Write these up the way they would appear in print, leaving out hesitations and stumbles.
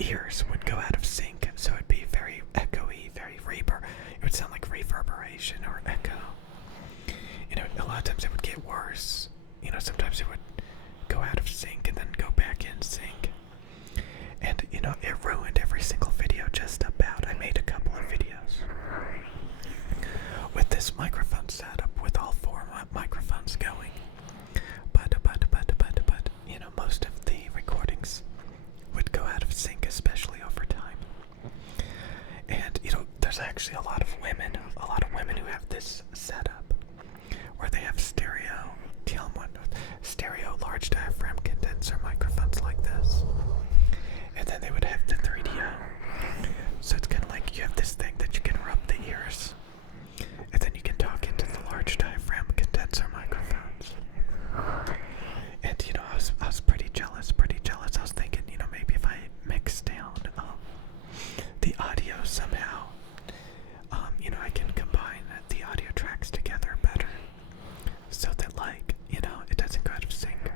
ears would go out of sync, so it'd be very echoey, very it would sound like reverberation or echo. A lot of times it would get worse. Sometimes it would go out of sync and then go back in sync. And, it ruined every single video just about. I made a couple of videos with this microphone setup with all four microphones going. But, most of the recordings would go out of sync, especially over time. And, there's actually a lot of women who have this setup where they have stereo large diaphragm condenser microphones like this. And then they would have the 3DO. So it's kind of like you have this thing that you can rub the ears. And then you can talk into the large diaphragm condenser microphones. And, I was pretty jealous. I was thinking, maybe if I mix down the audio somehow, I can combine the audio tracks together better. So that, it doesn't go out of sync.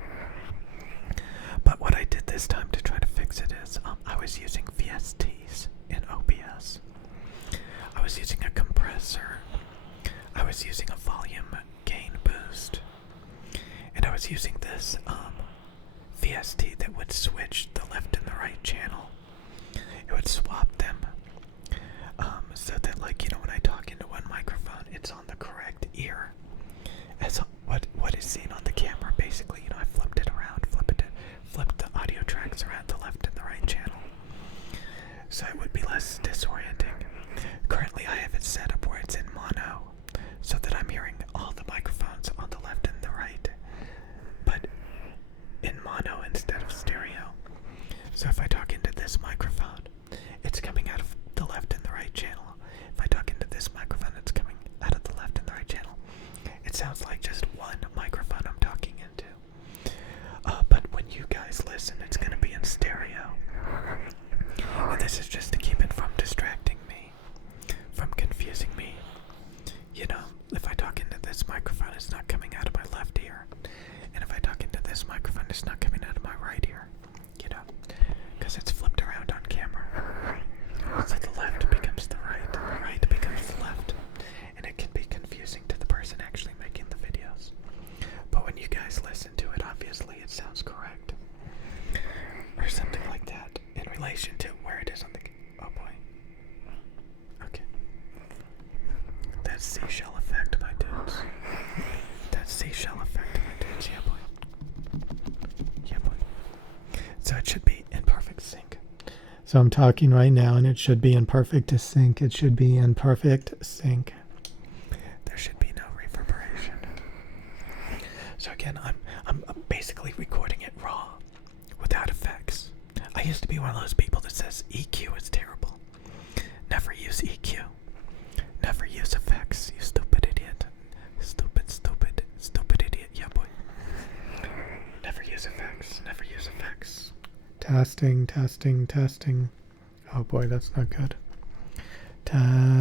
But what I did this time to try to fix it is, I was using VSTs in OBS. I was using a compressor. I was using a volume gain boost. And I was using this VST that would switch the left and the right channel. It would swap them. So that, when I talk into one microphone, it's on the correct ear. As what is seen on the camera, basically. I flipped it around, flipped the audio tracks around the left and the right channel. So it would be less disorienting. Currently I have it set up where it's in mono, so that I'm hearing all the microphones on the left and the right, but in mono instead of stereo. So if I talk into this microphone, it's coming out of the left and the right channel. If I talk into this microphone, it's coming out of the left and the right channel. It sounds like just one microphone I'm talking into. But when you guys listen, it's going to be in stereo. And this is just to keep it from distracting me, from confusing me. If I talk into this microphone, it's not coming out of my left ear. And if I talk into this microphone, it's not coming out of my right ear. Because it's flipped around on camera. So the left becomes the right becomes the left. And it can be confusing to the person actually making the videos. But when you guys listen to it, obviously it sounds correct. Or something like that in relation to where it is on the... Oh boy. Okay. That's seashell effect, my dudes. That's seashell effect, my dudes. Yeah, boy. Yeah, boy. So it should be in perfect sync. So I'm talking right now, and it should be in perfect sync. It should be in perfect sync. There should be no reverberation. So again, I'm basically recording it raw, without effects. I used to be one of those people that says EQ is terrible. Never use EQ. Never use effects, you stupid idiot. Stupid idiot. Yeah, boy. Never use effects. Testing. Oh boy, that's not good. Testing.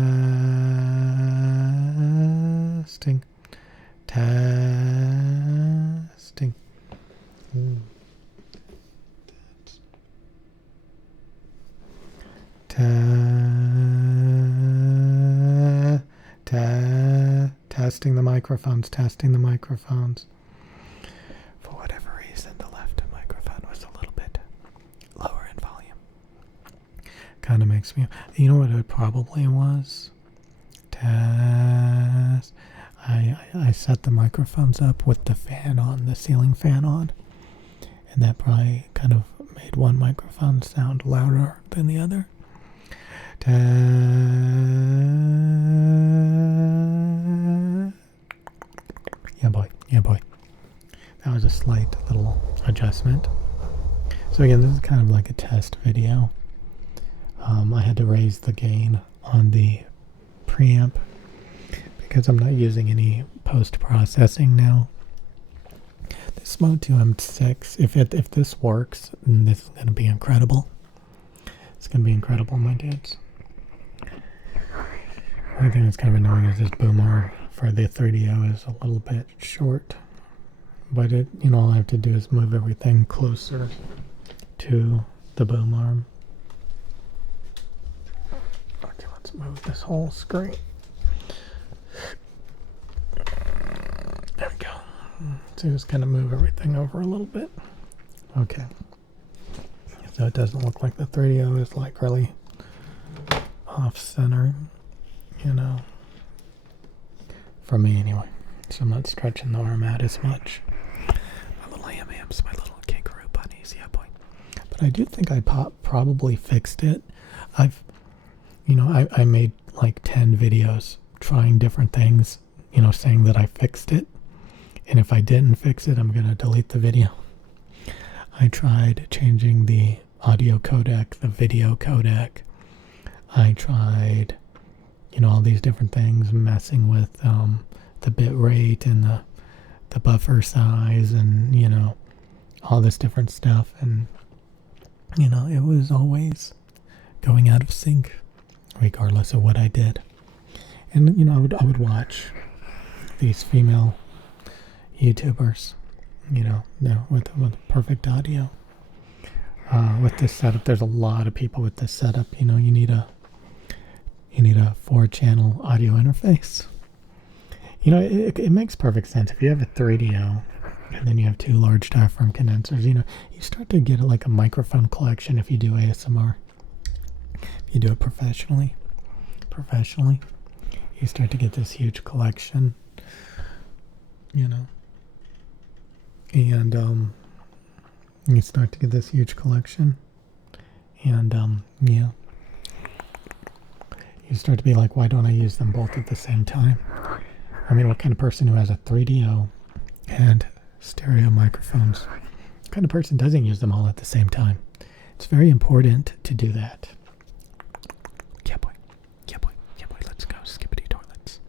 Testing the microphones. For whatever reason, the left microphone was a little bit lower in volume. Kind of makes me... You know what it probably was? Test. I set the microphones up with the fan on, the ceiling fan on. And that probably kind of made one microphone sound louder than the other. Yeah, boy. That was a slight little adjustment. So again, this is kind of like a test video. I had to raise the gain on the preamp because I'm not using any post-processing now. This Mode 2 M6, if this works, then this is going to be incredible. It's going to be incredible, my dudes. The only thing that's kind of annoying is this boom arm for the 3DO is a little bit short. But all I have to do is move everything closer to the boom arm. move this whole screen. There we go. So just kind of move everything over a little bit. Okay. So it doesn't look like the 3DO is like really off center, you know. For me anyway. So I'm not stretching the arm out as much. My little ham-hams, my little kangaroo bunnies, yeah boy. But I do think I probably fixed it. I made like 10 videos trying different things, saying that I fixed it. And if I didn't fix it, I'm going to delete the video. I tried changing the audio codec, the video codec. I tried, all these different things, messing with the bit rate and the buffer size and, all this different stuff. And, it was always going out of sync, regardless of what I did. And, I would watch these female YouTubers, with perfect audio. With this setup, there's a lot of people with this setup. You need a 4-channel audio interface. It makes perfect sense. If you have a 3DO and then you have 2 large diaphragm condensers, you start to get like a microphone collection if you do ASMR. If you do it professionally, you start to get this huge collection, and you start to get this huge collection, and you start to be like, why don't I use them both at the same time? I mean, what kind of person who has a 3DO and stereo microphones, what kind of person doesn't use them all at the same time? It's very important to do that. Yeah boy, let's go, skippity toilets.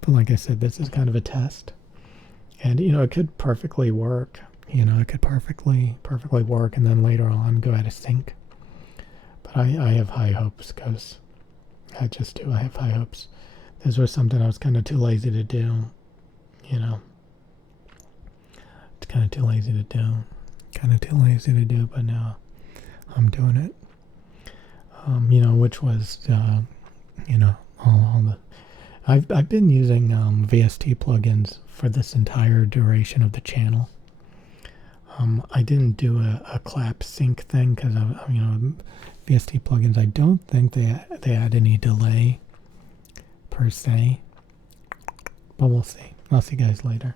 But like I said, this is kind of a test. And, it could perfectly work. It could perfectly work and then later on go out of sync. But I have high hopes because I just do. I have high hopes. This was something I was kind of too lazy to do. It's kind of too lazy to do. But now I'm doing it. Which was, all the... I've been using VST plugins for this entire duration of the channel. I didn't do a clap sync thing because VST plugins, I don't think they add any delay per se, but we'll see. I'll see you guys later.